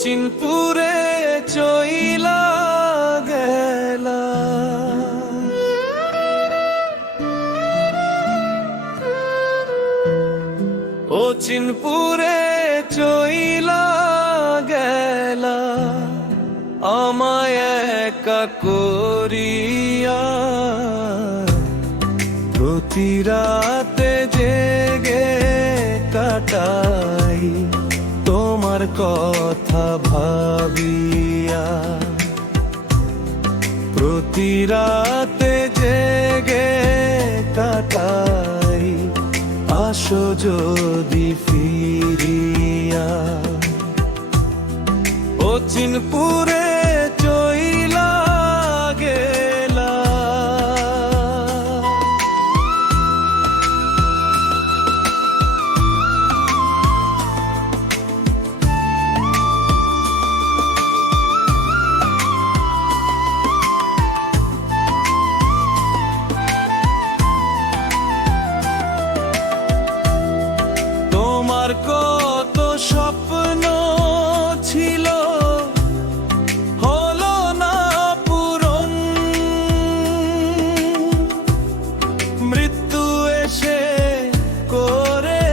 চিনপুরে চইলা গেলা, ও চিনপুরে চইলা গেলা, আমায় একা করিয়া। প্রতি রাতে জেগে কাটাই তোমার কথা ভাবিয়া। প্রতি রাতে জেগে কাটাই, আসো যদি ফিরিয়া। ও চিনপুরে চইলা গেলা, তোমার কত স্বপ্ন ছিল হলো না পূরণ। মৃত্যু এসে করে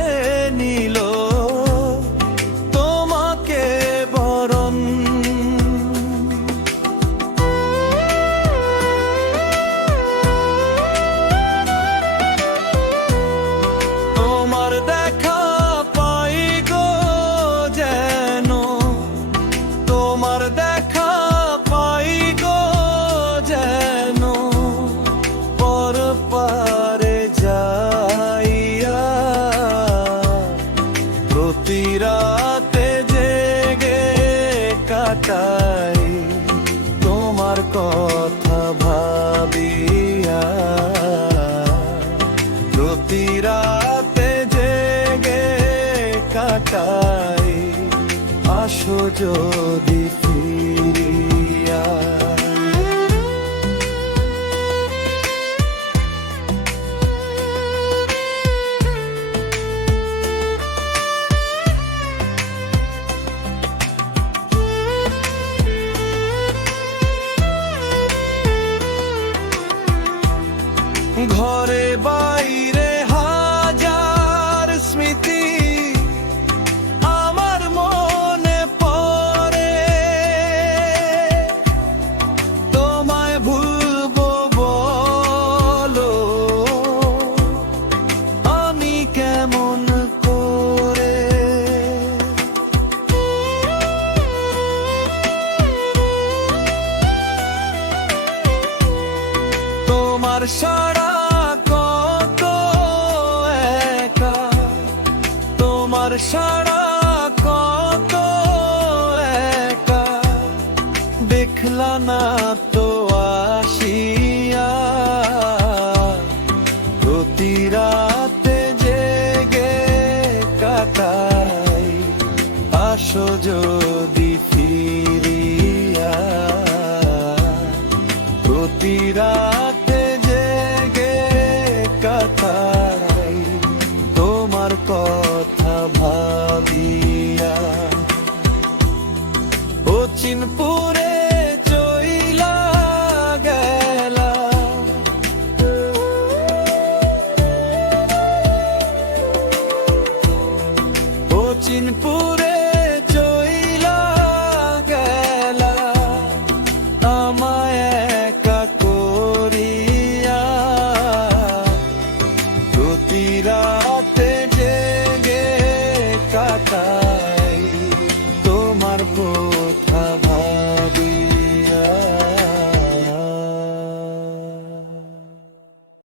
নিল তোমাকে বরণ। তোমার দেখা পাই গো যেন, তোমার দেখা পাই গো যেন, পর পারে যাইয়া। প্রতি রাতে জেগে কাটাই তোমার কথা ভাবিয়া। প্রতি রাতে জেগে কাটাই, আসো যদি ফিরিয়া। ঘরে বাইরে হাজার স্মৃতি আমার মনে পড়ে। তোমায় ভুলবো বলো আমি কেমন করে। তোমার সারা কত একা, তোমার সারা কত একা, দেখলা না তো আসিয়া। প্রতি রাতে জেগে কাটাই, আসো যদি ফিরিয়া। প্রতি রাতে জেগে কাটাই তোমার কথা ভাবিয়া। ও চিনপুরে চইলা গেলা, ও চিনপুরে